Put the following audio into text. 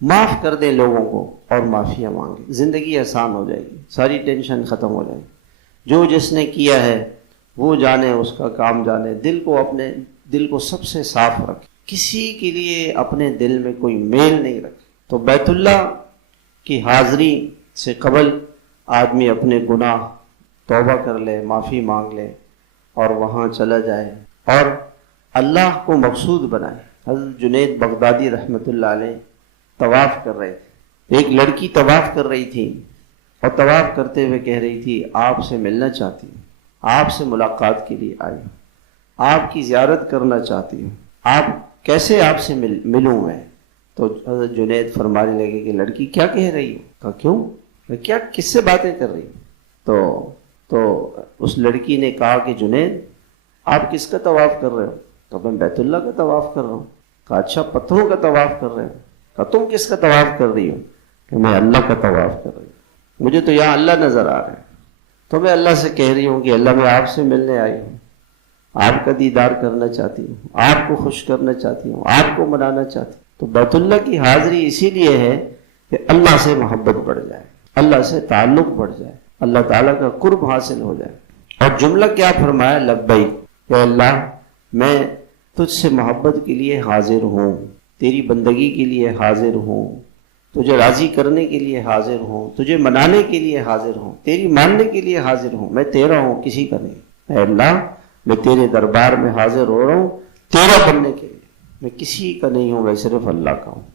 معاف کر دیں لوگوں کو اور معافیاں مانگیں، زندگی آسان ہو جائے گی، ساری ٹینشن ختم ہو جائے گی۔ جو جس نے کیا ہے وہ جانے، اس کا کام جانے۔ اپنے دل کو سب سے صاف رکھے، کسی کے لیے اپنے دل میں کوئی میل نہیں رکھے۔ تو بیت اللہ کی حاضری سے قبل آدمی اپنے گناہ توبہ کر لے، معافی مانگ لے اور وہاں چلا جائے اور اللہ کو مقصود بنائے۔ حضرت جنید بغدادی رحمۃ اللہ علیہ طواف کر رہے تھے، ایک لڑکی طواف کر رہی تھی اور طواف کرتے ہوئے کہہ رہی تھی آپ سے ملنا چاہتی ہوں، آپ سے ملاقات کے لیے آئی ہوں، آپ کی زیارت کرنا چاہتی ہوں، آپ کیسے آپ سے ملوں میں؟ تو حضرت جنید فرمانے لگے کہ لڑکی کیا کہہ رہی ہو؟ کہا کیوں؟ کیا کس سے باتیں کر رہی ہو؟ تو اس لڑکی نے کہا کہ جنید آپ کس کا طواف کر رہے ہو؟ تو میں بیت اللہ کا طواف کر رہا ہوں۔ کہا اچھا پتھروں کا طواف کر رہے ہو؟ کہا تم کس کا طواف کر رہی ہو؟ کہ میں اللہ کا طواف کر رہی ہوں، مجھے تو یہاں اللہ نظر آ رہا ہے، تو میں اللہ سے کہہ رہی ہوں کہ اللہ میں آپ سے ملنے آئی ہوں، آپ کا دیدار کرنا چاہتی ہوں، آپ کو خوش کرنا چاہتی ہوں، آپ کو منانا چاہتی ہوں۔ تو بیت اللہ کی حاضری اسی لیے ہے کہ اللہ سے محبت بڑھ جائے، اللہ سے تعلق بڑھ جائے، اللہ تعالیٰ کا قرب حاصل ہو جائے۔ اور جملہ کیا فرمایا؟ لبیک، کہ اللہ میں تجھ سے محبت کے لیے حاضر ہوں، تیری بندگی کے لیے حاضر ہوں، تجھے راضی کرنے کے لیے حاضر ہوں، تجھے منانے کے لیے حاضر ہوں، تیری ماننے کے لیے حاضر ہوں۔ میں تیرا ہوں، کسی کا نہیں۔ اے اللہ میں تیرے دربار میں حاضر ہو رہا ہوں تیرا بننے کے لیے، میں کسی کا نہیں ہوں، میں صرف اللہ کا ہوں۔